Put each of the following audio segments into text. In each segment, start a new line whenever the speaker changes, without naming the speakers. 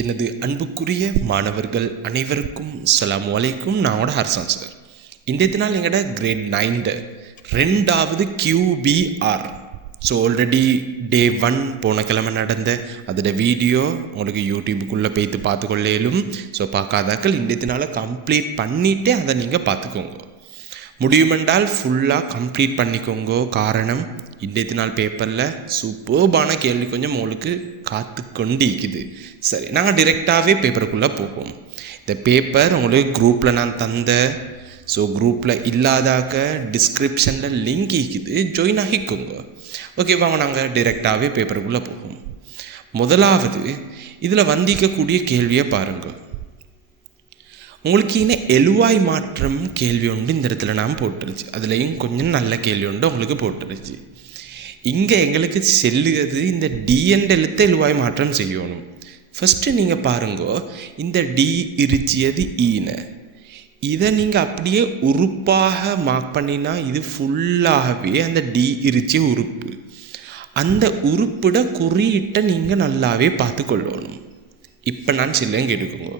எனது அன்புக்குரிய மாணவர்கள் அனைவருக்கும் சலாம் வலைக்கும் நானோட ஹர்சான் சார். இன்றைய நாள் எங்களோட கிரேட் நைன்டு ரெண்டாவது QBR so already day one போன கிழமை நடந்த அதோட வீடியோ உங்களுக்கு யூடியூபுக்குள்ளே போய்த்து பார்த்துக்கொள்ளேலும். ஸோ பார்க்காதாக்கள் இன்றைய தினால் கம்ப்ளீட் பண்ணிவிட்டு அதை நீங்கள் பார்த்துக்கோங்க. முடியுமென்றால் ஃபுல்லாக கம்ப்ளீட் பண்ணிக்கோங்க. காரணம் இன்றைய நாள் பேப்பரில் சூப்பர்பான கேள்வி கொஞ்சம் உங்களுக்கு காத்து கொண்டு இருக்குது சரி நாங்கள் டிரெக்டாகவே பேப்பருக்குள்ளே போவோம். இந்த பேப்பர் உங்களுக்கு குரூப்பில் நான் தந்த ஸோ குரூப்பில் இல்லாதாக்க டிஸ்கிரிப்ஷனில் லிங்க் இருக்குது ஜாயின் ஆகிக்கோங்க. ஓகே வாங்க நாங்கள் டிரெக்டாகவே பேப்பருக்குள்ளே போவோம். முதலாவது இதில் வந்திக்கக்கூடிய கேள்வியை பாருங்கள் உங்களுக்கு இன்னும் எழுவாய் மாற்றம் கேள்வி உண்டு இந்த இடத்துல நான் போட்டுருச்சு. அதுலேயும் கொஞ்சம் நல்ல கேள்வி உண்டு உங்களுக்கு போட்டுருச்சு. இங்கே எங்களுக்கு செல்லுகிறது இந்த டிஎன்ற எழுத்த எழுவாய் மாற்றம் செய்யணும். ஃபஸ்ட்டு நீங்கள் பாருங்கோ இந்த டி இருச்சியது ஈன. இதை நீங்கள் அப்படியே உறுப்பாக மார்க் பண்ணினா இது ஃபுல்லாகவே அந்த டி இருச்சிய உறுப்பு. அந்த உறுப்பிட குறியீட்டை நீங்கள் நல்லாவே பார்த்து கொள்ளணும். இப்போ நான் சில்லம் கேட்டுக்கோங்க.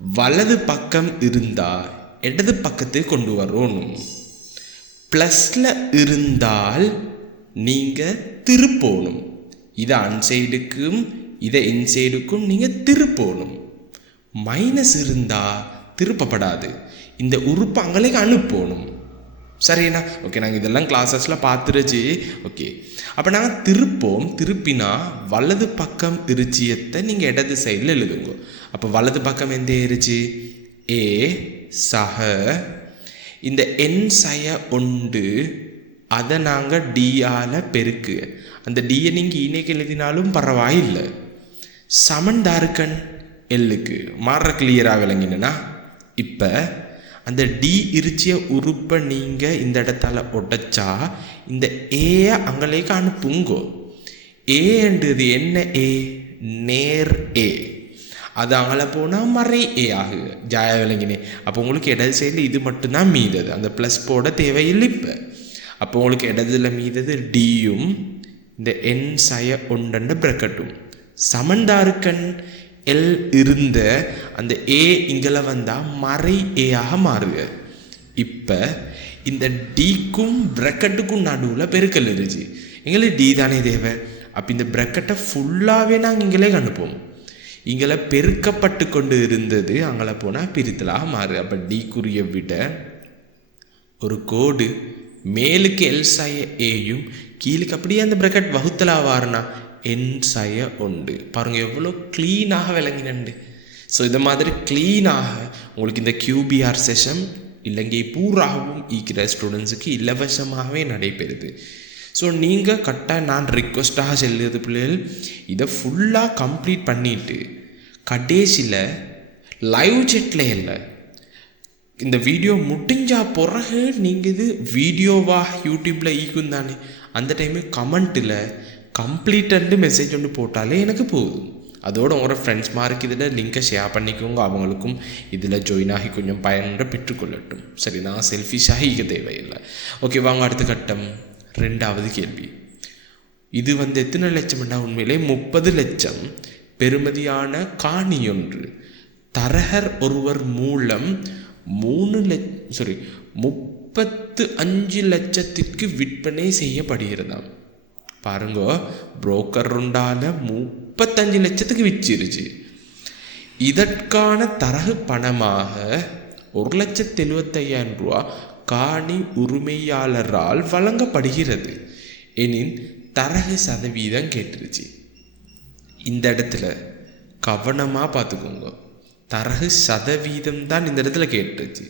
வலது பக்கம் இருந்தால் இடது பக்கத்துக்கு கொண்டு வரணும். ப்ளஸில் இருந்தால் நீங்கள் திருப்போணும். இதை அன்சைடுக்கும் இதை இன்சைடுக்கும் நீங்கள் திருப்போணும். மைனஸ் இருந்தால் திருப்பப்படாது. இந்த உறுப்பு அனுப்பணும். சரிண்ணா ஓகே நாங்கள் இதெல்லாம் கிளாஸஸில் பார்த்துருச்சு. ஓகே. அப்போ நாங்கள் திருப்போம் திருப்பினா வலது பக்கம் இருச்சியத்தை நீங்கள் இடது சைடில் எழுதுங்க. அப்போ வலது பக்கம் எந்த இருச்சு? ஏ சக. இந்த என் சய ஒன்று அதை நாங்கள் டிஆல் பெருக்கு. அந்த டியை நீங்கள் இணைக்கு எழுதினாலும் பரவாயில்லை. சமன் தாருக்கன் எல்லுக்கு மாற கிளியராக விளங்கினா இப்போ அந்த டி இருச்சிய உறுப்பை நீங்கள் இந்த இடத்தால உடைச்சா இந்த ஏயை அங்கலேக்கு அனுப்புங்கோ. ஏன்றது என்ன ஏ நேர் ஏ அது அங்கே போனால் மறை ஏ ஆகுது ஜாய விளங்கினே. அப்போ உங்களுக்கு இடது சைடில் இது மட்டும்தான் மீதது. அந்த ப்ளஸ் போட தேவையில்லை இப்போ. அப்போ உங்களுக்கு இடதுல மீதது டியும் இந்த என் சய ஒன்றண்ட பிரக்கட்டும் சமன்தாருக்கன் எல் இருந்த அந்த ஏ இங்கே வந்தால் மறை ஏயாக மாறுக. இப்போ இந்த டிக்கும் பிரக்கட்டுக்கும் நடுவில் பெருக்கல் இருந்துச்சு. எங்களுக்கு டி தானே தேவை? அப்போ இந்த பிரக்கட்டை ஃபுல்லாகவே நாங்கள் இங்களே அனுப்போம் இங்கே பெருக்கப்பட்டு கொண்டு இருந்தது அங்கே போனால் பிரித்தலாக மாறு அப்போ டிக்குரிய விட ஒரு கோடு மேலுக்கு எல் சய ஏயும் கீழுக்கு அப்படியே அந்த பிரக்கெட் வகுத்தலாக வாருனா என் சய உண்டு பாருங்கள் எவ்வளோ க்ளீனாக விளங்கினண்டு. ஸோ இந்த மாதிரி க்ளீனாக உங்களுக்கு இந்த கியூபிஆர் செஷன் இலங்கை பூராகவும் ஈக்கிற ஸ்டூடெண்ட்ஸுக்கு இலவசமாகவே நடைபெறுது. ஸோ நீங்கள் கரெக்டாக நான் ரிக்வஸ்ட்டாக செல்லுது பிள்ளைகள் இதை ஃபுல்லாக கம்ப்ளீட் பண்ணிவிட்டு கடைசியில் லைவ் செட்டில் இல்லை இந்த வீடியோ முடிஞ்சா பிறகு நீங்கள் இது வீடியோவாக யூடியூப்பில் ஈக்கும் தானே. அந்த டைமு கமெண்ட்டில் கம்ப்ளீட்டன்ட்டு மெசேஜ் ஒன்று போட்டாலே எனக்கு போதும். அதோட உங்களோட ஃப்ரெண்ட்ஸ் மார்க்கு இதில் லிங்கை ஷேர் பண்ணிக்கோங்க. அவங்களுக்கும் இதில் ஜாயின் ஆகி கொஞ்சம் பயனுற பெற்றுக்கொள்ளட்டும். சரி நான் செல்ஃபிஷாக ஈக தேவையில்லை. ஓகே வாங்க அடுத்த கட்டம். ரெண்டாவது கேள்வி. இது வந்து எத்தனை லட்சம்னா உண்மையிலே முப்பது லட்சம். பெறுமதியான காணி ஒன்று. தரகர் ஒருவர் மூலம் மூணு லட்ச சாரி முப்பத்து அஞ்சு லட்சத்திற்கு விற்பனை செய்யப்படுகிறதாம். பாருங்க புரோக்கர் உண்டான முப்பத்தஞ்சு லட்சத்துக்கு விச்சிருச்சு இதற்கான தரகு பணமாக ஒரு லட்சத்து எழுபத்தையாயிரம் ரூபா காணி உரிமையாளரால் வழங்கப்படுகிறது. எனின் தரகு சதவீதம் கேட்டுருச்சு இந்த இடத்துல கவனமாக பார்த்துக்கோங்க. தரகு சதவீதம் தான் இந்த இடத்துல கேட்டுச்சு.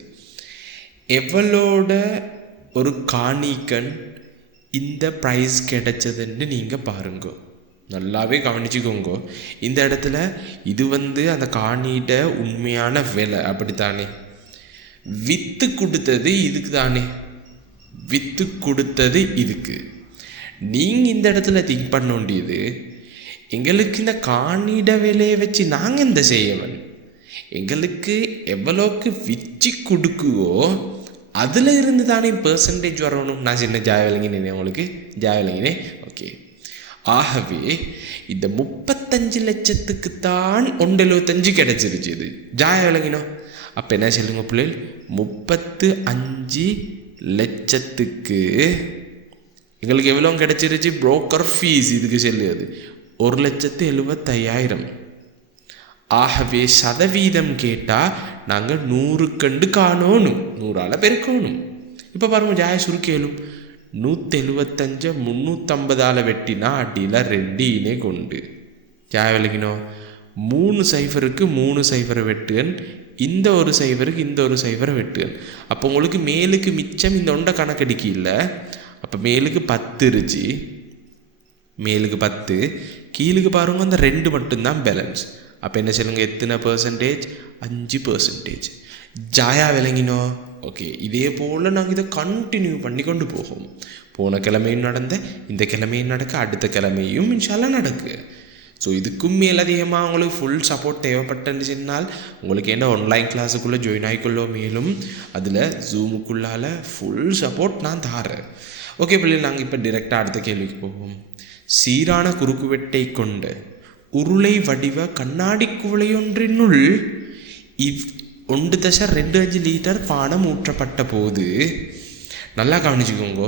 எவ்வளோட ஒரு காணிக்கன் இந்த ப்ரைஸ் கிடைச்சதுன்னு நீங்கள் பாருங்க. நல்லாவே கவனிச்சுக்கோங்க. இந்த இடத்துல இது வந்து அந்த காணியிட உண்மையான விலை அப்படித்தானே. வித்து கொடுத்தது இதுக்கு தானே வித்து கொடுத்தது இதுக்கு. நீங்கள் இந்த இடத்துல திங்க் பண்ண வேண்டியது எங்களுக்கு இந்த காணிட விலையை வச்சு நாங்கள் இந்த செய்யவன்? எங்களுக்கு எவ்வளோக்கு விச்சு கொடுக்குவோ அதில் இருந்து தானே பர்சன்டேஜ் வரணும். நான் சின்ன ஜாய உங்களுக்கு ஜாவலிங்கினே ஓகே ஆகவே இந்த முப்பத்தஞ்சு லட்சத்துக்கு தான் ஒன்று எழுபத்தஞ்சு கிடச்சிருச்சு இது. ஜாவலிங்கினோ. அப்போ என்ன சொல்லுங்க பிள்ளைகள்? முப்பத்து அஞ்சு லட்சத்துக்கு எங்களுக்கு எவ்வளோ கிடச்சிருச்சு? புரோக்கர் ஃபீஸ் இதுக்கு செல்லுது ஒரு லட்சத்து எழுபத்தையாயிரம் ஆகவே சதவீதம் கேட்டால் நாங்கள் நூறு கண்டு காணணும். நூறால் பெருக்கணும். இப்போ பாருங்கள் ஜாய சுருக்கேலும் நூற்றி எழுபத்தஞ்ச முந்நூற்றம்பதால் வெட்டினா அடியில் ரெண்டினே கொண்டு. ஜாய விளக்கினோம். மூணு சைஃபருக்கு மூணு சைஃபரை வெட்டுகன் இந்த ஒரு சைஃபருக்கு இந்த ஒரு சைஃபரை வெட்டுகன். அப்போ உங்களுக்கு மேலுக்கு மிச்சம் இந்த ஒன்றை கணக்கடிக்க இல்லை அப்போ மேலுக்கு பத்து இருச்சு. மேலுக்கு பத்து. கீழுக்கு பாருங்கள் அந்த ரெண்டு மட்டும்தான் பேலன்ஸ் அப்போ என்ன சொல்லுங்கள் எத்தனை பர்சன்டேஜ் அஞ்சு பர்சன்டேஜ் ஜாயா விளங்கினோ? ஓகே இதே போல் நாங்கள் இதை கண்டினியூ பண்ணி கொண்டு போகும். போன கிழமையும் நடந்த இந்த கிழமையும் நடக்க அடுத்த கிழமையும் இன்ஷால்லாம் நடக்கு. ஸோ இதுக்கும் மேலதிகமாக உங்களுக்கு ஃபுல் சப்போர்ட் தேவைப்பட்டன்னு சொன்னால் உங்களுக்கு என்ன ஆன்லைன் கிளாஸுக்குள்ளே ஜாயின் ஆகிக்கொள்ளோ மேலும் அதில் ஜூமுக்குள்ளால் ஃபுல் சப்போர்ட் நான் தாரேன். ஓகே பிள்ளை நாங்கள் இப்போ டிரெக்டாக அடுத்த கேள்விக்கு போவோம். சீரான குறுக்குவெட்டை கொண்டு உருளை வடிவ கண்ணாடி குவளையொன்றினுள் இவ் ஒன்று தச ரெண்டு அஞ்சு லிட்டர் பானம் ஊற்றப்பட்ட போது நல்லா கவனிச்சுக்கோங்க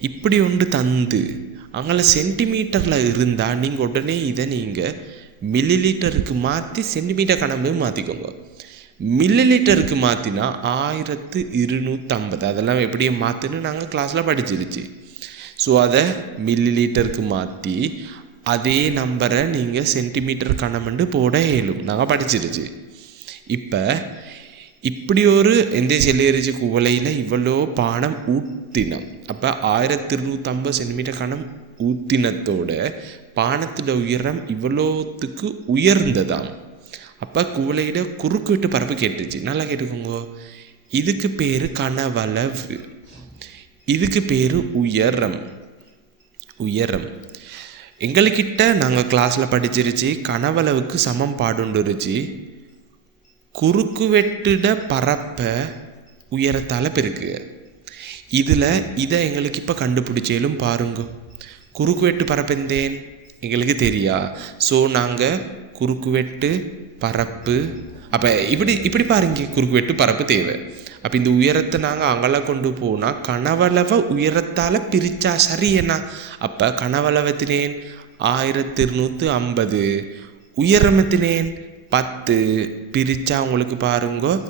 இப்படி ஒன்று தந்து அங்கே சென்டிமீட்டரில் இருந்தால் நீங்கள் உடனே இதை நீங்கள் மில்லி லிட்டருக்கு மாற்றி சென்டிமீட்டர் கணக்கு மாற்றிக்கோங்க மில்லி லிட்டருக்கு மாற்றினா ஆயிரத்து இருநூற்றம்பது அதெல்லாம் எப்படி மாற்றுன்னு நாங்கள் கிளாஸில் படிச்சிருச்சு. ஸோ அதை மில்லி லிட்டருக்கு மாற்றி அதே நம்பரை நீங்கள் சென்டிமீட்டர் கணமெண்டு போட இயலும். நாங்கள் படிச்சிருச்சு. இப்போ இப்படி ஒரு எந்த செல்லியரிச்சு குவலையில் இவ்வளோ பானம் ஊத்தினம். அப்போ ஆயிரத்தி இருநூற்றம்பது சென்டிமீட்டர் கணம் ஊத்தினத்தோட பானத்தில் உயரம் இவ்வளோத்துக்கு உயர்ந்ததாம். அப்போ குவலையிட குறுக்கு விட்டு பரப்பு கேட்டுச்சு. நல்லா கேட்டுக்கோங்க. இதுக்கு பேர் கனவளவு. இதுக்கு பேர் உயரம். உயரம். எங்கள்கிட்ட நாங்கள் கிளாஸில் படிச்சிருச்சு கனவளவுக்கு சமம் பாடுண்டுருச்சு. குறுக்கு வெட்டுட பரப்ப உயரத்தால் பெருக்கு. இதில் இதை எங்களுக்கு இப்போ கண்டுபிடிச்சேலும் பாருங்க. குறுக்கு வெட்டு பரப்பெந்தேன் எங்களுக்கு தெரியா. ஸோ நாங்கள் குறுக்கு வெட்டு பரப்பு அப்போ இப்படி இப்படி பாருங்க குறுக்கு வெட்டு பரப்பு தேவை. அப்போ இந்த உயரத்தை நாங்கள் அகல கொண்டு போனால் கனவளவை உயரத்தால் பிரித்தா சரி என்ன? அப்போ கனவளவத்தினேன் ஆயிரத்தி இருநூற்றி ஐம்பது. உயரமத்தினேன் பத்து. பிரித்தா உங்களுக்கு பாருங்க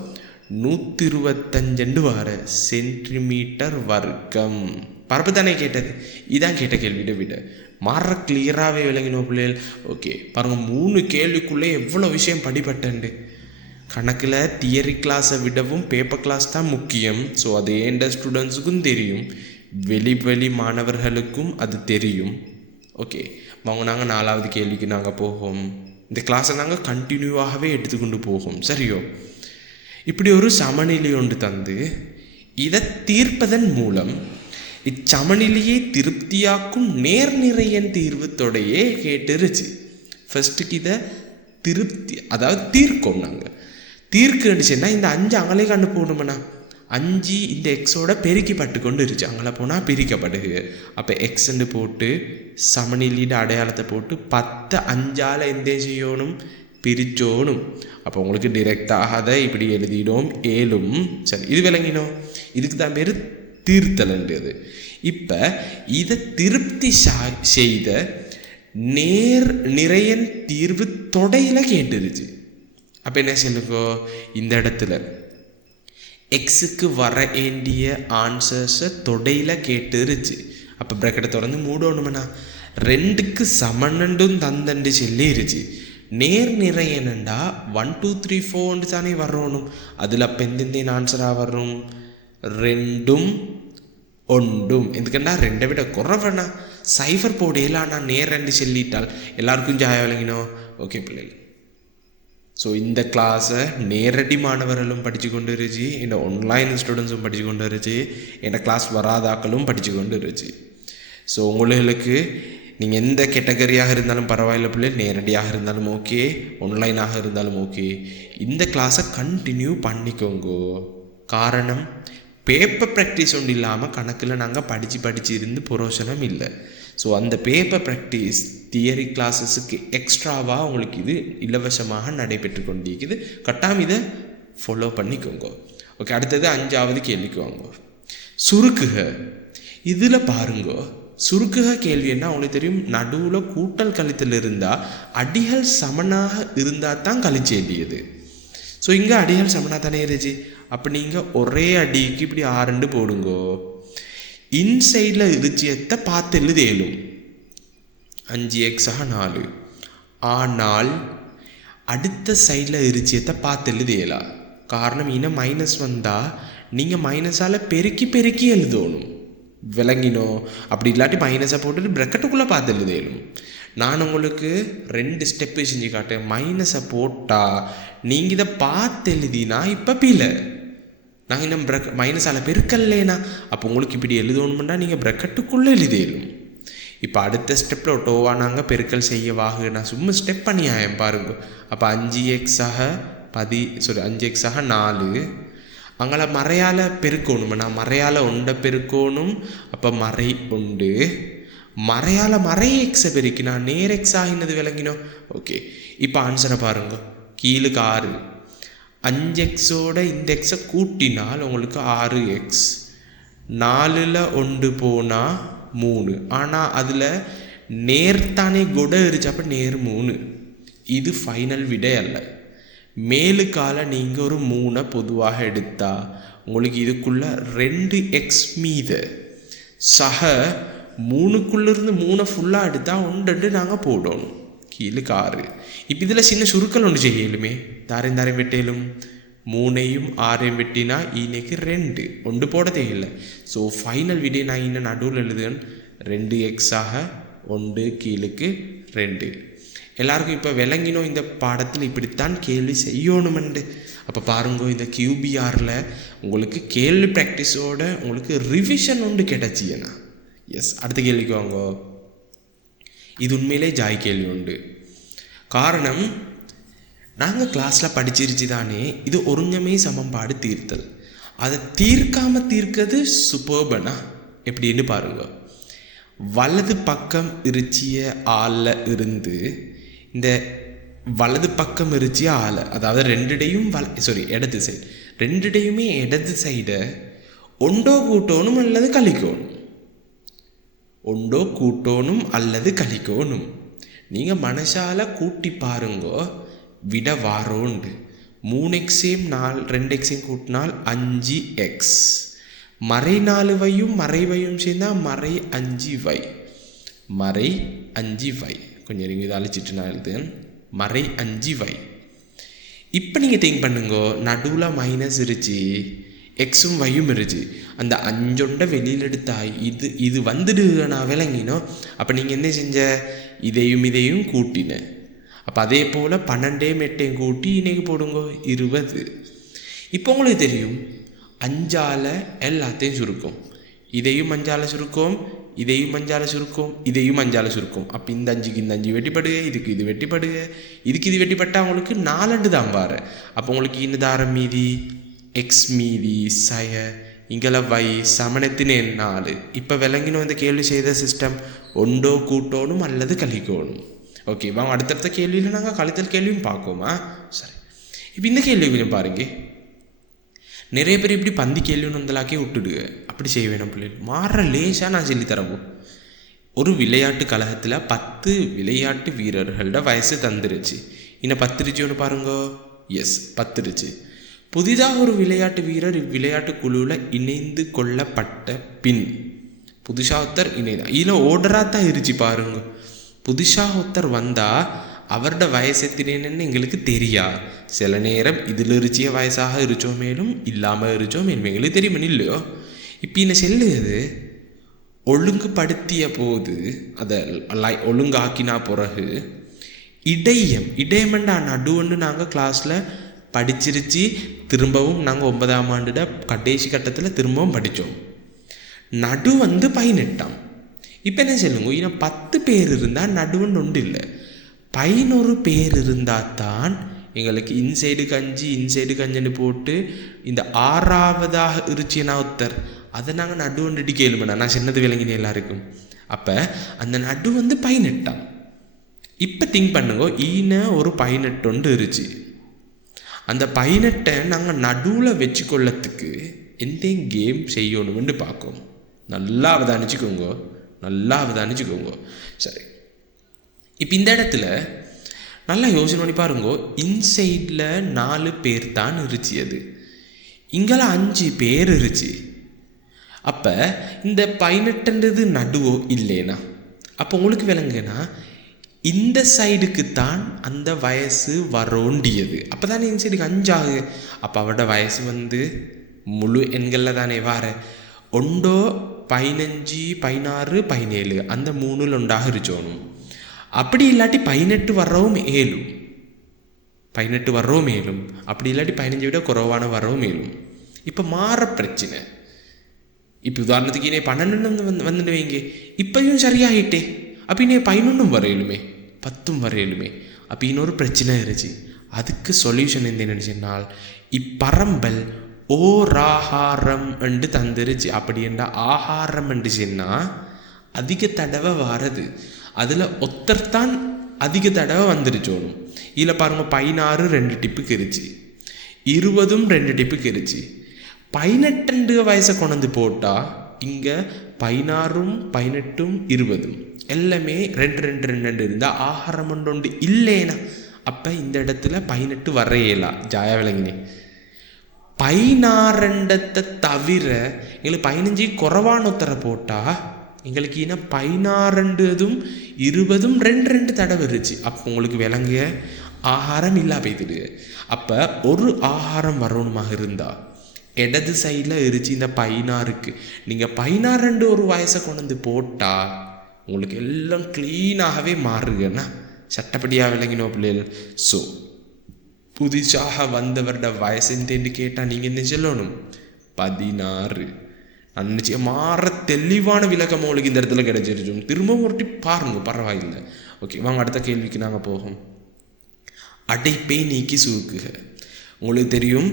நூற்றி இருபத்தஞ்சண்டு வார சென்டிமீட்டர் வர்க்கம். பரப்பு தானே கேட்டது? இதான் கேட்ட கேள்வியை விட. மாற கிளியராகவே விளங்கினோம் பிள்ளைகள். ஓகே பாருங்கள் மூணு கேள்விக்குள்ளே எவ்வளோ விஷயம் படிப்பட்டண்டு கணக்கில் தியரி கிளாஸை விடவும் பேப்பர் கிளாஸ் தான் முக்கியம். ஸோ அது ஏண்ட ஸ்டூடெண்ட்ஸுக்கும் தெரியும். வெளி வெளி மாணவர்களுக்கும் அது தெரியும். ஓகே வாங்க நாங்கள் நாலாவது கேள்விக்கு நாங்கள் போவோம். இந்த கிளாஸை நாங்கள் கண்டினியூவாகவே எடுத்துக்கொண்டு போகும். சரியோ? இப்படி ஒரு சமநிலை ஒன்று தந்து இதை தீர்ப்பதன் மூலம் இச்சமநிலையை திருப்தியாக்கும் நேர்நிறையன் தீர்வு கேட்டுருச்சு. ஃபர்ஸ்ட்டுக்கு இதை திருப்தி அதாவது தீர்க்கோம் நாங்கள் தீர்க்குச்சுன்னா இந்த அஞ்சு அங்கலே கண்டு போகணுமண்ணா. அஞ்சு இந்த எக்ஸோட பெருக்கிப்பட்டு கொண்டு இருச்சு அங்கே போனால் பிரிக்கப்படுகு அப்போ எக்ஸ்ன்னு போட்டு சமநிலையிட அடையாளத்தை போட்டு பத்து அஞ்சால் எந்த செய்யணும்? பிரிச்சோணும். அப்போ உங்களுக்கு டிரெக்டாக அதை இப்படி எழுதிடும். ஏழும். சரி இது விளங்கினோம் இதுக்கு தான் பேர் தீர்த்தலன்றது. இப்போ இதை திருப்தி சா- செய்த நேர் நிறையன் தீர்வு தொடையில் கேட்டுருச்சு. அப்போ என்ன செய்யணுக்கோ இந்த இடத்துல எக்ஸுக்கு வர வேண்டிய ஆன்சர்ஸை தொடையில் கேட்டுருச்சு. அப்போ ப்ரெக்கெட்டை தொடர்ந்து மூடணுமண்ணா ரெண்டுக்கு சமன்னண்டும் தந்தண்டு சொல்லிருச்சு. நேர் நிறை என்னண்டா? ஒன் டூ த்ரீ ஃபோர்னு தானே வரணும் அதில் அப்போ எந்தெந்த ஆன்சராக வரும் ரெண்டும் ஒன்றும் எதுக்கண்டா? ரெண்டை விட குறவண்ணா. சைஃபர் போடு எல்லாம் நான் ரெண்டு சொல்லிட்டால். எல்லாருக்கும் ஜாய விளங்கினோம். ஓகே பிள்ளைகள். ஸோ இந்த கிளாஸை நேரடி மாணவர்களும் படித்து கொண்டு இருச்சு என் ஆன்லைன் ஸ்டூடெண்ட்ஸும் படித்து கொண்டு இருச்சு என் கிளாஸ் வராதாக்களும் படித்து கொண்டு இருச்சு ஸோ உங்களுக்கு நீங்கள் எந்த கேட்டகரியாக இருந்தாலும் பரவாயில்ல பிள்ளை. நேரடியாக இருந்தாலும் ஓகே ஆன்லைனாக இருந்தாலும் ஓகே இந்த கிளாஸை கண்டினியூ பண்ணிக்கோங்க. காரணம் பேப்பர் ப்ராக்டிஸ் ஒன்று இல்லாமல் கணக்கில் நாங்கள் படித்து படித்து இருந்து புரோசனம் இல்லை. ஸோ அந்த பேப்பர் ப்ராக்டிஸ் தியரி கிளாஸஸுக்கு எக்ஸ்ட்ராவாக உங்களுக்கு இது இலவசமாக நடைபெற்று கொண்டிருக்குது. கட்டாயம் இதை ஃபாலோ பண்ணிக்கோங்க. ஓகே அடுத்தது அஞ்சாவது கேள்விக்கு வாங்க. சுருக்குக. இதில் பாருங்க. சுருக்குக கேள்வி என்ன? உங்களுக்கு தெரியும் நடுவில் கூட்டல் கழித்தல் இருந்தால் அடிகள் சமனாக இருந்தால் தான் கழிச்சேண்டியது ஸோ இங்கே அடிகள் சமனாக தானே இருந்துச்சு? அப்போ நீங்கள் ஒரே அடிக்கு இப்படி ஆறுண்டு போடுங்கோ. இன்சைடில் இருச்சியத்தை பார்த்து எழுதேலும் அஞ்சு எக்ஸாக நாலு. ஆனால் அடுத்த சைடில் இருச்சியத்தை பார்த்து எழுதேலா காரணம் இன்னும் மைனஸ் வந்தால் நீங்கள் மைனஸால் பெருக்கி பெருக்கி எழுதணும். விளங்கினோ? அப்படி இல்லாட்டி மைனஸை போட்டுட்டு ப்ரெக்கெட்டுக்குள்ளே பார்த்து எழுதேலும் நான் உங்களுக்கு ரெண்டு ஸ்டெப்பு செஞ்சு காட்டேன் மைனஸை போட்டால் நீங்கள் இதை பார்த்து எழுதினா இப்போ பீல நான் இன்னும் ப்ரெக் மைனஸால் பெருக்கல்லேனா அப்போ உங்களுக்கு இப்படி எழுதணும்னா நீங்கள் ப்ரெக்கெட்டுக்குள்ளே எழுதிடணும். இப்போ அடுத்த ஸ்டெப்பில் டோவா நாங்கள் பெருக்கல் செய்ய வாகு. நான் சும்மா ஸ்டெப் பண்ணி ஆயம் பாருங்க. அப்போ அஞ்சு எக்ஸாக பதி சாரி அஞ்சு எக்ஸாக நாலு. அங்கே மறையால் பெருக்கணும்? நான் மறையால் ஒண்டை பெருக்கணும். அப்போ மறை உண்டு மறையால் மறை எக்ஸை பெருக்கினா நேர் எக்ஸ் ஆகினது விளங்கினோம் ஓகே இப்போ ஆன்சரை பாருங்க. கீழுக்கு ஆறு அஞ்சு எக்ஸோட இந்த எக்ஸை கூட்டினால் உங்களுக்கு ஆறு எக்ஸ் நாலில் ஒன்று போனால் மூணு. ஆனால் அதில் நேர்த்தானே குட இருந்துச்சு அப்போ நேர் மூணு. இது ஃபைனல் விடை அல்ல. மேலுக்கால நீங்கள் ஒரு மூணை பொதுவாக எடுத்தா உங்களுக்கு இதுக்குள்ள ரெண்டு எக்ஸ் மீது. சக மூணுக்குள்ளேருந்து மூணை ஃபுல்லாக எடுத்தால் ஒன்று நாங்கள் போடணும். கீழுக்கு ஆறு இப்போ இதில் சின்ன சுருக்கல் ஒன்று செய்யலுமே. தாரையும் தாரையும் வெட்டேலும் மூணையும் ஆறையும் வெட்டினா இன்னைக்கு ரெண்டு. ஒன்று போட தேவையில்லை. ஸோ ஃபைனல் விடை நான் இன்னும் நடுவில் எழுதுவேன். ரெண்டு எக்ஸாக ஒன்று கீழுக்கு ரெண்டு. எல்லாருக்கும் இப்போ விளங்கினோம் இந்த பாடத்தில் இப்படித்தான் கேள்வி செய்யணுமெண்டு. அப்போ பாருங்க இந்த கியூபிஆரில் உங்களுக்கு கேள்வி ப்ராக்டிஸோட உங்களுக்கு ரிவிஷன் ஒன்று கிடச்சியண்ணா எஸ் அடுத்த கேள்விக்கு வாங்கோ. இது உண்மையிலே ஜாய் கேள்வி உண்டு. காரணம் நாங்கள் கிளாஸில் படிச்சிருச்சு தானே இது ஒருங்கமே சமன்பாடு தீர்த்தல். அதை தீர்க்காமல் தீர்க்கிறது சூப்பர்பனா எப்படின்னு பாருங்க. வலது பக்கம் இருச்சிய ஆளில் இருந்து இந்த வலது பக்கம் இருச்சிய ஆளை அதாவது ரெண்டுடையும் வல சாரி இடது சைடு ரெண்டுடையுமே இடது சைடை ஒண்டோ கூட்டோனும் அல்லது கழிக்கணும். ஒண்டோ கூட்டோனும் அல்லது கழிக்கோனும் நீங்கள் மனசால கூட்டி பாருங்கோ விட வாரோண்டு. மூணு எக்ஸையும் நாலு ரெண்டு எக்ஸையும் கூட்டினால் அஞ்சு எக்ஸ். மறை நாலு வையும் மறைவையும் சேர்ந்தால் மறை அஞ்சு வை. மறை அஞ்சு வை. கொஞ்சம் நீங்கள் இதை அழிச்சிட்டு நான் எழுதுன் மறை அஞ்சு வை. இப்போ நீங்கள் திங்க் பண்ணுங்கோ நடுவில் மைனஸ் இருச்சு. எக்ஸும் வையும் இருச்சு அந்த அஞ்சொண்ட வெளியில் எடுத்தா இது இது வந்துடு நான் விளங்கினோம் அப்போ நீங்கள் என்ன செஞ்ச இதையும் இதையும் கூட்டினேன் அப்போ அதே போல் பன்னெண்டையும் எட்டையும் கூட்டி இன்னைக்கு போடுங்க இருபது இப்போ உங்களுக்கு தெரியும் அஞ்சால எல்லாத்தையும் சுருக்கும் இதையும் அஞ்சால் சுருக்கும் இதையும் அஞ்சால சுருக்கும் இதையும் அஞ்சால சுருக்கும் அப்போ இந்த அஞ்சுக்கு இந்த அஞ்சு வெட்டிப்படுக இதுக்கு இது வெட்டிப்படுக இதுக்கு இது வெட்டிப்பட்டால் உங்களுக்கு நாலண்டு தான் பாரு அப்போ உங்களுக்கு இந்த தாரம் மீதி எக்ஸ்மீதி சய இங்கள வை சமணத்தினே நாலு இப்போ விளங்கினோம் வந்து கேள்வி செய்த சிஸ்டம் ஒண்டோ கூட்டோனும் அல்லது கழிக்கோணும் ஓகேவா அடுத்தடுத்த கேள்வியில் நாங்கள் கழித்தல் கேள்வியும் பார்க்கோமா சரி இப்போ இந்த கேள்வி பாருங்க நிறைய பேர் இப்படி பந்தி கேள்வின்னு வந்தலாக்கே விட்டுடுங்க அப்படி செய்ய வேணும் பிள்ளைகள் மாற லேசாக நான் சொல்லித்தரவும் ஒரு விளையாட்டு கழகத்தில் பத்து விளையாட்டு வீரர்களோட வயசு தந்துருச்சு இன்னும் பத்துருச்சு ஒன்று பாருங்க எஸ் பத்துருச்சு புதிதாக ஒரு விளையாட்டு வீரர் இவ்விளையாட்டு குழுவில் இணைந்து கொள்ளப்பட்ட பின் புதுசாக ஒருத்தர் இணைதான் இதில் ஓடராக தான் இருச்சு பாருங்க. புதுசாக ஒருத்தர் வந்தால் அவரோட வயசு எத்தினேன்னு எங்களுக்கு தெரியா. சில நேரம் இதில் இருச்சிய வயசாக இருச்சோ மேலும் இல்லாமல் இருச்சோ மேலும் எங்களுக்கு தெரியுமே இல்லையோ? இப்போ என்ன செல்லுது ஒழுங்குபடுத்திய போது அதை லை ஒழுங்காக்கினா பிறகு இடையம் இடையம்ண்டா நடுவன்னு நாங்கள் கிளாஸில் படிச்சிருச்சு திரும்பவும் நாங்கள் ஒன்பதாம் ஆண்டுட கடைசி கட்டத்தில் திரும்பவும் படித்தோம் நடு வந்து பதினெட்டாம். இப்போ என்ன சொல்லுங்க இன்னும் பத்து பேர் இருந்தால் நடுவுன்னு ஒன்று இல்லை. பதினொரு பேர் இருந்தால் தான் எங்களுக்கு இன்சைடு கஞ்சி இன்சைடு கஞ்சின்னு போட்டு இந்த ஆறாவதாக இருச்சுன்னா ஒருத்தர் அதை நாங்கள் நடு ஒன்று கேளுமண்ணா நான் சின்னது விளங்கின எல்லாருக்கும். அப்போ அந்த நடு வந்து பதினெட்டாம். இப்போ திங்க் பண்ணுங்க ஈன ஒரு பதினெட்டு ஒன்று இருச்சு. அந்த பதினெட்டை நாங்கள் நடுவில் வச்சுக்கொள்ளத்துக்கு எந்த கேம் செய்யணும்னு பார்க்கும் நல்லா அவதானிச்சுக்கோங்க. நல்லா அவதானிச்சுக்கோங்க. சரி. இப்போ இந்த இடத்துல நல்லா யோசனை பண்ணி பாருங்க. இன்சைடில் நாலு பேர் தான் இருச்சு அது இங்கெல்லாம் அஞ்சு பேர் இருச்சு. அப்போ இந்த பதினெட்டுன்றது நடுவோ இல்லைனா? அப்போ உங்களுக்கு விளங்குனா இந்த சைடுக்கு தான் அந்த வயசு வரோண்டியது. அப்போ தானே இந்த சைடுக்கு அஞ்சாகு அப்போ அவட வயசு வந்து முழு எண்களில் தானே வார. ஒண்டோ பதினஞ்சு பதினாறு பதினேழு அந்த மூணில் ஒன்றாக இருச்சோணும் அப்படி இல்லாட்டி பதினெட்டு வர்றவும் ஏழும். பதினெட்டு வர்றவும் மேலும் அப்படி இல்லாட்டி பதினஞ்சை விட குறைவான வரவும் மேலும் இப்போ மாற பிரச்சனை. இப்போ உதாரணத்துக்கு இனே பன்னெண்டு வந்து வந்துடுவீங்க. இப்பயும் சரியாயிட்டே. அப்போ இனே பதினொன்றும் வரையிலுமே. பத்தும் வரையிலுமே அப்போ இன்னொரு பிரச்சனை இருந்துச்சு. அதுக்கு சொல்யூஷன் எந்த நினச்சினால் இப்பரம்பல் ஓராகாரம் என்று தந்துருச்சு. அப்படி என்றால் ஆகாரம் என்று சொன்னால் அதிக தடவை வாரது. அதில் ஒத்தர்தான் அதிக தடவை வந்துருச்சோணும் இதில் பாருங்கள் பதினாறு ரெண்டு டிப்பு இருச்சு இருபதும் ரெண்டு டிப்பு இருச்சு பதினெட்டு வயசை கொண்டு போட்டால் இங்கே பதினாறும் பதினெட்டும் இருபதும். எல்லாமே ரெண்டு ரெண்டு ரெண்டு ரெண்டு இருந்தால் ஆகாரம் ஒன்று ஒன்று இல்லைனா அப்போ இந்த இடத்துல பதினெட்டு வரையலா? ஜாயா விளங்கினே. பதினாறண்டத்தை தவிர எங்களுக்கு பதினஞ்சு குறைவான உத்தரை போட்டால் எங்களுக்கு என்ன பதினாறண்டுதும் இருபதும் ரெண்டு ரெண்டு தடவை இருந்துச்சு. அப்போ உங்களுக்கு விளங்க ஆகாரம் இல்லா போய்த்துடு அப்போ ஒரு ஆகாரம் வரணுமாக இருந்தால் இடது சைடில் இருச்சு இந்த பதினாறுக்கு நீங்கள் பதினாறு ஒரு வயசை கொண்டு வந்து போட்டால் உங்களுக்கு எல்லாம் க்ளீனாகவே மாறுதுன்னா சட்டப்படியாக விளங்கினோம் பிள்ளைகள். ஸோ புதுசாக வந்தவரோட வயசு எந்தேன்னு கேட்டால் நீங்கள் என்ன சொல்லணும்? பதினாறு. நான் நிச்சயம் மாற தெளிவான விளக்கம் உங்களுக்கு இந்த இடத்துல கிடைச்சிருச்சோம் திரும்பவும் ஒரு பாருங்க பரவாயில்லை. ஓகே வாங்க அடுத்த கேள்விக்கு நாங்கள் போகும் அடைப்பை நீக்கி சுருக்குக. உங்களுக்கு தெரியும்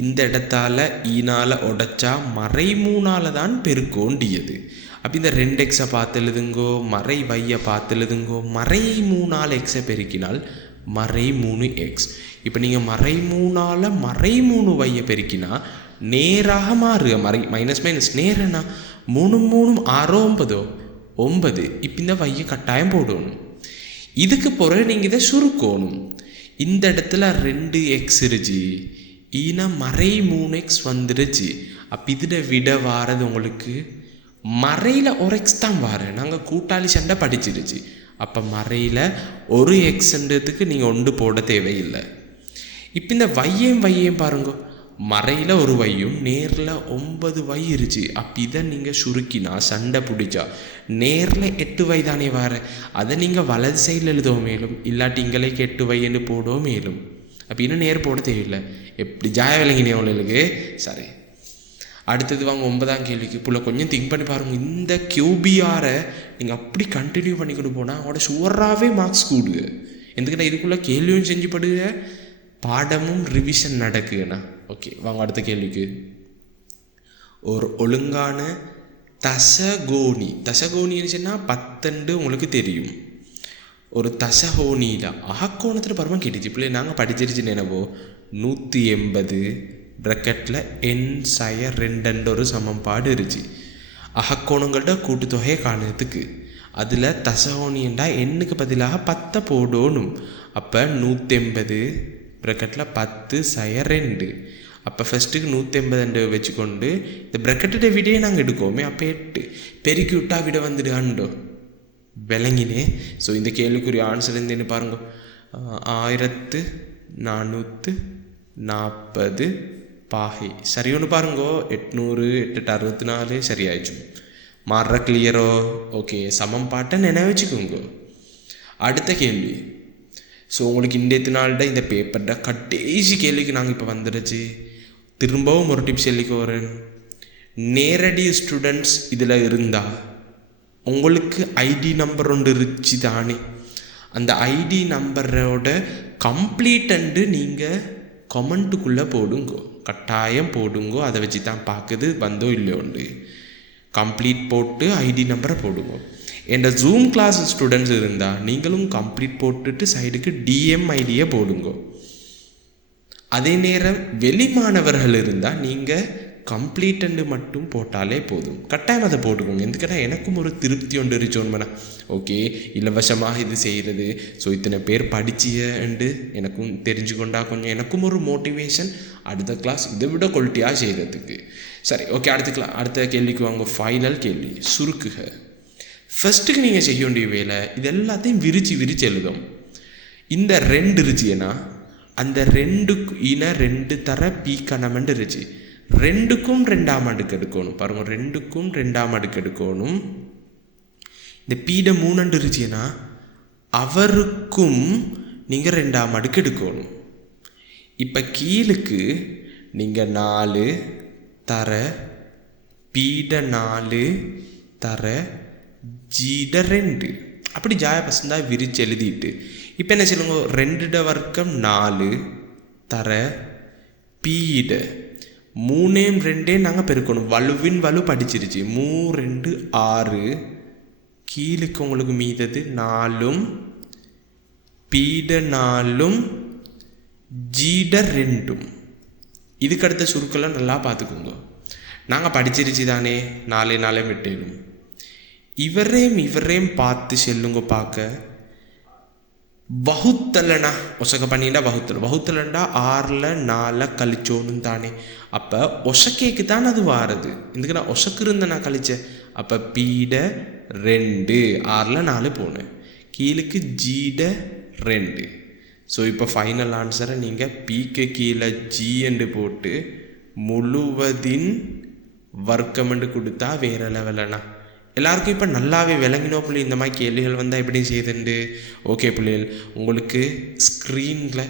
இந்த இடத்தால் ஈனால் உடைச்சா மறைமூணால தான் பெருக்கோண்டியது. அப்போ இந்த ரெண்டு எக்ஸை பார்த்து எழுதுங்கோ மறை வையை பார்த்து எழுதுங்கோ மறை மூணால் எக்ஸை பெருக்கினால் மறை மூணு எக்ஸ் இப்போ நீங்கள் மறை மூணால் மறை மூணு வையை பெருக்கினா நேராக மாறுக. மறை மைனஸ் மைனஸ் நேரனா மூணு மூணு ஆறோ ஒன்பதோ? ஒன்பது. இப்போ இந்த வையை கட்டாயம் போடணும். இதுக்கு பிறகு நீங்கள் இதை சுருக்கணும். இந்த இடத்துல ரெண்டு எக்ஸ் இருச்சு. ஈனா மறை மூணு எக்ஸ் வந்துருச்சு. அப்போ இதில் விட வாரது உங்களுக்கு. மறையில் ஒரு எக்ஸ் தான் வாரு நாங்கள் கூட்டாளி சண்டை படிச்சிருச்சு. அப்போ மறையில் ஒரு எக்ஸ்ன்றதுக்கு நீங்கள் ஒன்று போட தேவையில்லை. இப்போ இந்த வையம் வையம் பாருங்க. மறையில் ஒரு வையும் நேரில் ஒன்பது வை இருச்சு. அப்போ இதை நீங்கள் சுருக்கினா சண்டை பிடிச்சா நேரில் எட்டு வை தானே வார. அதை நீங்கள் வலது சைடில் எழுதவோ மேலும் இல்லாட்டி இங்களைக்கு எட்டு வைன்னு போடவோ மேலும். அப்போ இன்னும் நேர் போட தேவையில்லை. எப்படி ஜாய விளங்கினே உங்களுக்கு? சரி. அடுத்தது வாங்க ஒன்பதாம் கேள்விக்கு. புள்ள கொஞ்சம் திங்க் பண்ணி பாருங்க. இந்த கியூபிஆரை நீங்கள் அப்படி கண்டினியூ பண்ணிக்கொண்டு போனால் அவனோட சுவராகவே மார்க்ஸ் கூடுங்க எதுக்கிட்ட இதுக்குள்ளே கேள்வியும் செஞ்சு படுங்க பாடமும் ரிவிஷன் நடக்குங்கண்ணா ஓகே வாங்க அடுத்த கேள்விக்கு. ஒரு ஒழுங்கான தசகோணி. தசகோணின்னு சொன்னால் பத்தண்டு உங்களுக்கு தெரியும். ஒரு தசகோணியில் அகக்கோணத்தில் பருவம் கேட்டுச்சு. பிள்ளை நாங்கள் படிச்சிருச்சு நினைவோ? நூற்றி எண்பது ப்ரக்கெட்டில் என் சய ரெண்டு ஒரு சமன்பாடு இருந்துச்சு. அகக்கோணங்கள்ட கூட்டுத்தொகையை காணத்துக்கு அதில் தசகோணியண்டா எண்ணுக்கு பதிலாக பத்தை போடணும். அப்போ நூற்றி எண்பது ப்ரக்கெட்டில் பத்து சய ரெண்டு. அப்போ ஃபஸ்ட்டுக்கு நூற்றி எண்பது வச்சுக்கொண்டு இந்த ப்ரக்கெட்டோட விடையை நாங்கள் எடுக்கோமே அப்போ எட்டு. பெருக்கி விட்டா விட வந்துடுகாண்டோ விளங்கினே. ஸோ இந்த கேள்விக்குரிய ஆன்சர் இருந்தேன்னு பாருங்க? ஆயிரத்து நானூற்று நாற்பது பாகை. சரி ஒன்று பாருங்கோ. எட்நூறு எட்டு அறுபத்தி நாலு சரியாயிடுச்சு. மாறுற கிளியரோ ஓகே சமம் பாட்டை நினைவச்சுக்கோங்க அடுத்த கேள்வி. ஸோ உங்களுக்கு இன்றைய நாள்ட இந்த பேப்பர்கிட்ட கடைசி கேள்விக்கு நாங்கள் இப்போ வந்துடுச்சு. திரும்பவும் ஒரு டிப்ஸ் சொல்லிக்க வரேன் நேரடி ஸ்டூடெண்ட்ஸ் இதில் இருந்தால் உங்களுக்கு ஐடி நம்பர் ஒன்று இருச்சு தானே. அந்த ஐடி நம்பரோட கம்ப்ளீட்டண்டு நீங்கள் கமெண்ட்டுக்குள்ளே போடுங்கோ. கட்டாயம் போடுங்கோ. அதை வச்சு தான் பார்க்குது வந்தோ இல்லையோண்டு கம்ப்ளீட் போட்டு ஐடி நம்பரை போடுங்க. என் ஜூம் கிளாஸ் ஸ்டூடெண்ட்ஸ் இருந்தால் நீங்களும் கம்ப்ளீட் போட்டுட்டு சைடுக்கு டிஎம் ஐடியை போடுங்கோ. அதே நேரம் வெளி மாணவர்கள் இருந்தால் நீங்கள் கம்ப்ளீட்டண்டு மட்டும் போட்டாலே போதும். கட்டாயம் அதை போட்டுக்கோங்க. எதுக்கடா எனக்கும் ஒரு திருப்தி ஒன்று இருச்சோன்மனா ஓகே இலவசமாக இது செய்கிறது ஸோ இத்தனை பேர் படிச்சியண்டு எனக்கும் தெரிஞ்சுக்கொண்டா கொஞ்சம் எனக்கும் ஒரு மோட்டிவேஷன் அடுத்த கிளாஸ் இதை விட குவாலிட்டியாக செய்கிறதுக்கு சரி ஓகே அடுத்த கிளா அடுத்த கேள்விக்கு வாங்க. ஃபைனல் கேள்வி. சுருக்குக. ஃபஸ்ட்டுக்கு நீங்கள் செய்ய வேண்டிய வேலை இது எல்லாத்தையும் விரித்து விரித்து எழுதும். இந்த ரெண்டு இருந்துச்சுன்னா அந்த ரெண்டு இன ரெண்டு தர பி கணமண்டு ரெண்டுக்கும் ரெண்டாம் அடுக்கு எடுக்கணும். பாருங்க ரெண்டுக்கும் ரெண்டாம் அடுக்கு எடுக்கணும். இந்த பீட மூணண்டு இருச்சுன்னா அவருக்கும் நீங்கள் ரெண்டாம் அடுக்கு எடுக்கணும். இப்போ கீழுக்கு நீங்கள் நாலு தர பீட நாலு தர ஜீட ரெண்டு. அப்படி ஜாய பசந்தா விரிச்சு எழுதிட்டு இப்போ என்ன சொல்லுங்க? ரெண்டுட வர்க்கம் நாலு தர பீட மூணேம் ரெண்டே நாங்கள் பெருக்கணும். வலுவின் வலு படிச்சிருச்சு. மூ ரெண்டு ஆறு. கீழுக்கு உங்களுக்கு மீதது நாலும் பீட நாலும் ஜீட ரெண்டும். இதுக்கு அடுத்த சுருக்கெல்லாம் நல்லா பார்த்துக்கோங்க. நாங்கள் படிச்சிருச்சு தானே. நாலே நாளே விட்டேனும் இவரையும் இவரையும் பார்த்து செல்லுங்க பார்க்க. வகுத்தலனா ஒசக்க பண்ணினா வகுத்தல். வகுத்தலண்டா ஆறில் நாலை கழிச்சோன்னு தானே. அப்போ ஒசக்கேக்கு தான் அது வாருது. இதுக்கு நான் ஒசக்கு இருந்த நான் கழித்தேன் அப்போ பீட ரெண்டு ஆறில் நாலு போனேன் கீழுக்கு ஜீட ரெண்டு. ஸோ இப்போ ஃபைனல் ஆன்சரை நீங்கள் பீக்கு கீழே ஜிஎண்டு போட்டு முழுவதின் வர்க்கமெண்டு கொடுத்தா வேறு லெவலண்ணா எல்லாருக்கும் இப்போ நல்லாவே விளங்கினோ பிள்ளை. இந்த மாதிரி கேள்விகள் வந்தால் எப்படி செய்யுதுண்டு? ஓகே பிள்ளைகள் உங்களுக்கு ஸ்க்ரீனில்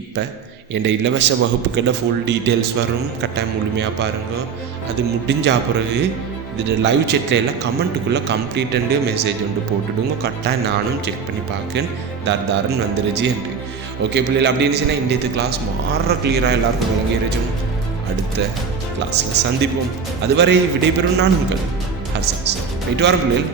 இப்போ என் இலவச வகுப்புக்கிட்ட ஃபுல் டீட்டெயில்ஸ் வரும். கட்டாயம் முழுமையாக பாருங்க. அது முடிஞ்ச பிறகு இது லைவ் செட்டில் எல்லாம் கமெண்ட்டுக்குள்ளே கம்ப்ளீட்டண்டு மெசேஜ் ஒன்று போட்டுடுங்க. கட்டாயம் நானும் செக் பண்ணி பார்க்கேன். தார் தாரன் வந்துருச்சு என்று. ஓகே பிள்ளைகள் அப்படி இருந்துச்சுன்னா இன்றைய கிளாஸ் மாற கிளியராக எல்லாருக்கும் விளங்கிருச்சும். அடுத்த கிளாஸில் சந்திப்போம். அதுவரை விடைபெறும் நான் உங்கள் har satisfecho. Edoardo Blel